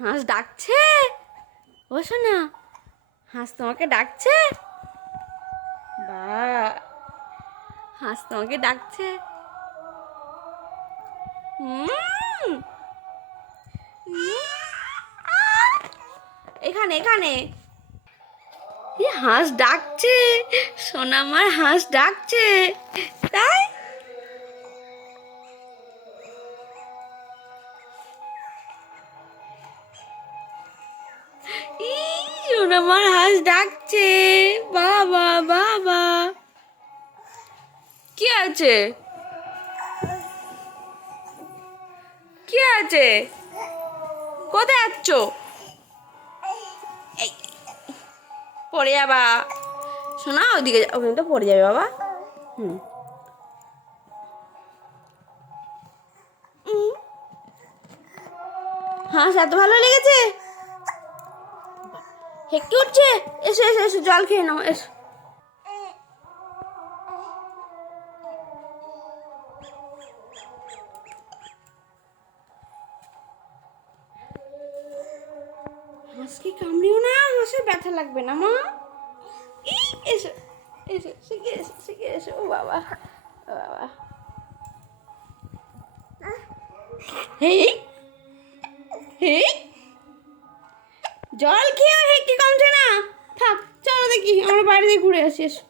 হাঁস ডাকছে। ও শোনা, হাঁস তোমাকে ডাকছে। বা, হাঁস তোমাকে ডাকছে। এখানে এখানে হাঁস ডাকছে। সোনা আমার হাঁস ডাকছে। তাই সোনা আমার হাঁস ডাকছে। বাবা বাবা, কি আছে? কি আছে? কোথায় যাচ্ছ? পড়ে যাবা শোনা, ওইদিকে ওখানে তো পড়ে যাবে বাবা। হাঁস এত ভালো লেগেছে, হেঁকে উঠছে। এসো এসো এসো, জল খেয়ে নাও, এসো। হাঁসকে কামড়িও না, হাঁসের ব্যথা লাগবে না মা। এসো এসো, শিখে এসো শিখে এসো। ও বাবা, ও বাবা। হেই হেই, জল খেয়েও হেঁকে কমছে না। থাক, চলো দেখি আমরা বাইরে দিয়ে ঘুরে আসি। এসো।